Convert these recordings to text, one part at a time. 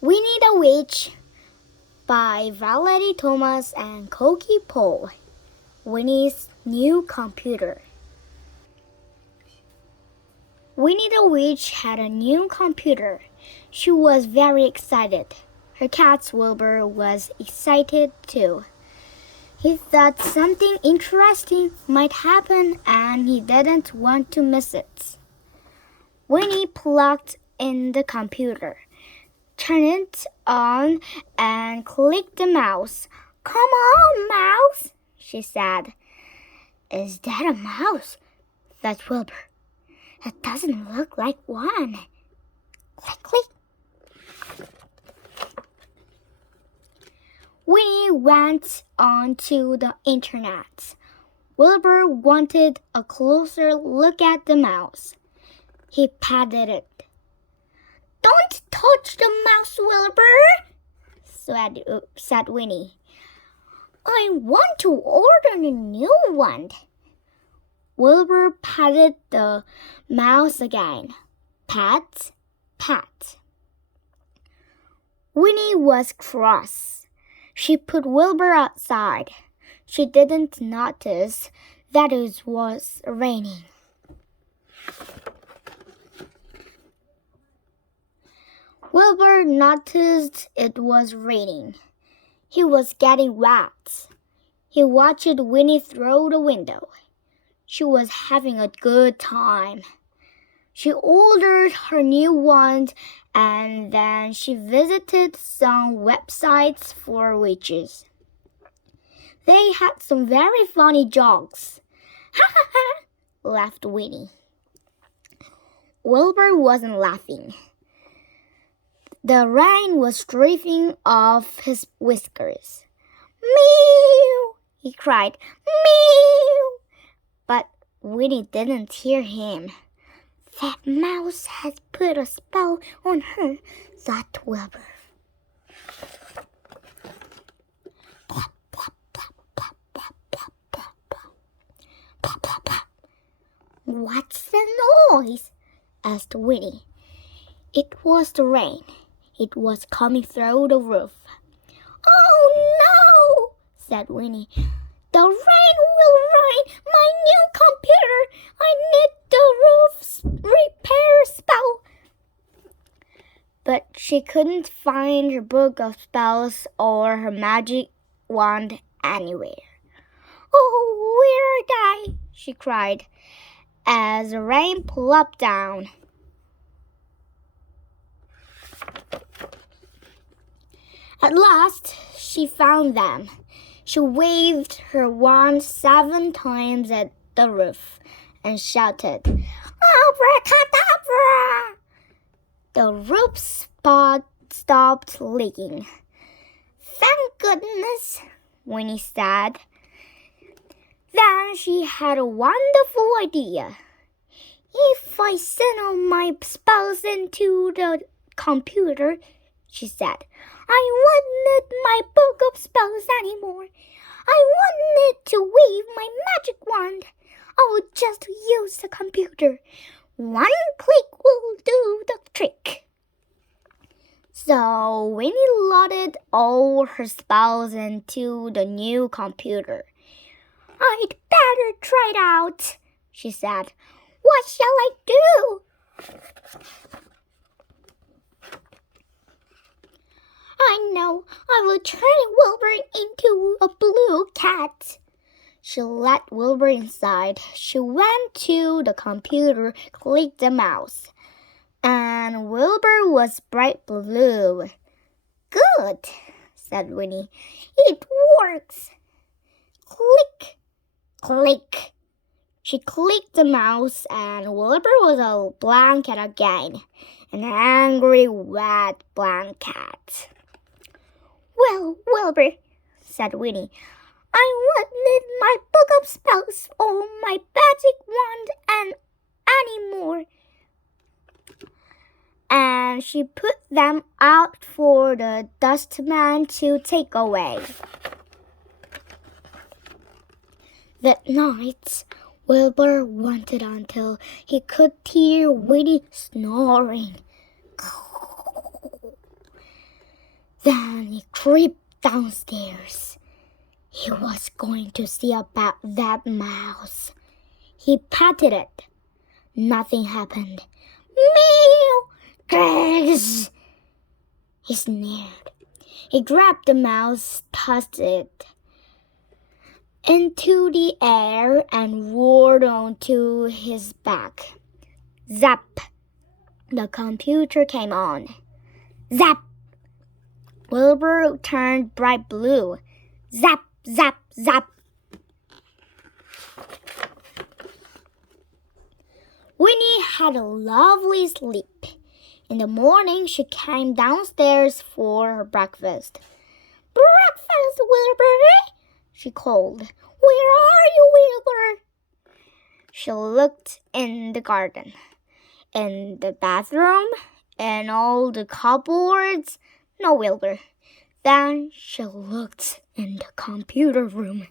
Winnie the Witch by Valerie Thomas and Koki Paul. Winnie's new computer. Winnie the Witch had a new computer. She was very excited. Her cat Wilbur was excited too. He thought something interesting might happen and he didn't want to miss it. Winnie plugged in the computer, turned it on, and clicked the mouse. "Come on, mouse," she said. "Is that a mouse?" thought Wilbur. "It doesn't look like one." Click, click. Winnie went onto the internet. Wilbur wanted a closer look at the mouse. He patted it. "Don't touch the mouse, Wilbur," said Winnie. "I want to order a new one." Wilbur patted the mouse again. Pat, pat. Winnie was cross. She put Wilbur outside. She didn't notice that it was raining. Wilbur noticed it was raining. He was getting wet. He watched Winnie through the window. She was having a good time. She ordered her new wand and then she visited some websites for witches. They had some very funny jokes. "Ha ha ha," laughed Winnie. Wilbur wasn't laughing. The rain was dripping off his whiskers. "Meow," he cried. "Meow." But Winnie didn't hear him. "That mouse has put a spell on her," thought Wilbur. "What's the noise?" asked Winnie. It was the rain. It was coming through the roof. "Oh no," said Winnie. "The rain will ruin my new computer. I need the roof's repair spell." But she couldn't find her book of spells or her magic wand anywhere. "Oh, where are they?" she cried as the rain plopped down. At last, she found them. She waved her wand 7 times at the roof and shouted, "Abracadabra!" The roof stopped leaking. "Thank goodness," Winnie said. Then she had a wonderful idea. "If I send all my spells into the computer," she said, "I won't need my book of spells anymore. I won't need to wave my magic wand. I will just use the computer. One click will do the trick." So Winnie loaded all her spells into the new computer. "I'd better try it out," she said. "What shall I do?" "I know, I will turn Wilbur into a blue cat." She let Wilbur inside. She went to the computer, clicked the mouse, and Wilbur was bright blue. "Good," said Winnie. "It works." Click, click. She clicked the mouse and Wilbur was a blanket again, an angry, wet blanket. "Well, Wilbur," said Winnie, "I won't need my book of spells or my magic wand anymore." And she put them out for the dustman to take away. That night, Wilbur wanted until he could hear Winnie snoring. tripped downstairs. He was going to see about that mouse. He patted it. Nothing happened. Meow! Grrrs! He sneered. He grabbed the mouse, tossed it into the air, and roared onto his back. Zap! The computer came on. Zap! Wilbur turned bright blue. Zap, zap, zap. Winnie had a lovely sleep. In the morning, she came downstairs for her breakfast. Breakfast, Wilbur, she called. Where are you, Wilbur? She looked in the garden, in the bathroom, and all the cupboards. No Wilbur. Then she looked in the computer room.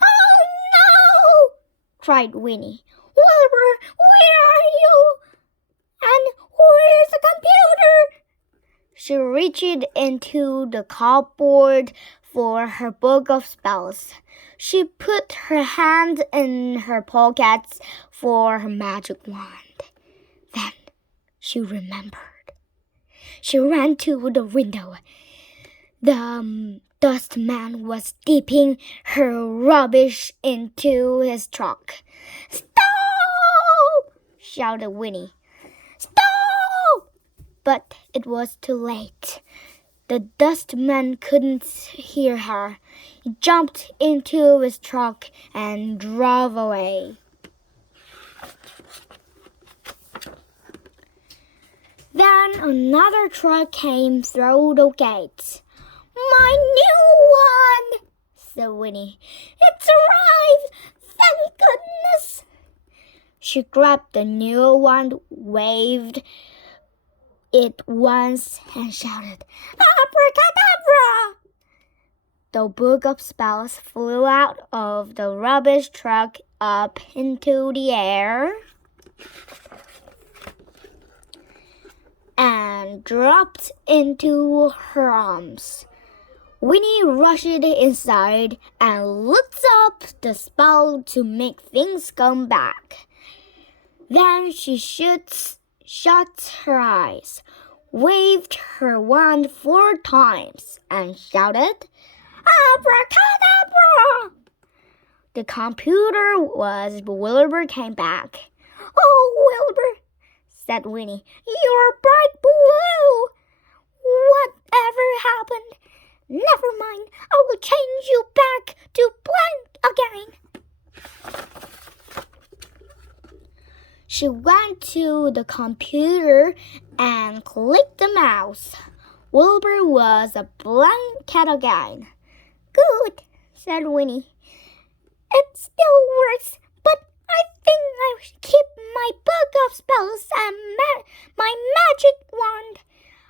Oh no! Cried Winnie. Wilbur, where are you? And where's the computer? She reached into the cupboard for her book of spells. She put her hand in her pockets for her magic wand. Then she remembered. She ran to the window. The dustman was dipping her rubbish into his truck. Stop! Shouted Winnie. Stop! But it was too late. The dustman couldn't hear her. He jumped into his truck and drove away. Then another truck came through the gate. My new one, said Winnie. It's arrived! Thank goodness! She grabbed the new one, waved it once, and shouted, Abracadabra! The book of spells flew out of the rubbish truck up into the air and dropped into her arms. Winnie rushed inside and looked up the spell to make things come back. Then she shut her eyes, waved her wand 4 times, and shouted, Abracadabra! The computer Wilbur came back. Oh, Wilbur, said Winnie, you're bright blue. Whatever happened? Never mind, I will change you back to blank again. She went to the computer and clicked the mouse. Wilbur was a blank cat again. Good, said Winnie. It still works, but I think I should keep my book of spells and my magic wand.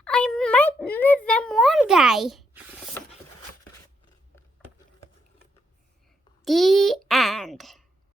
I might need them one day.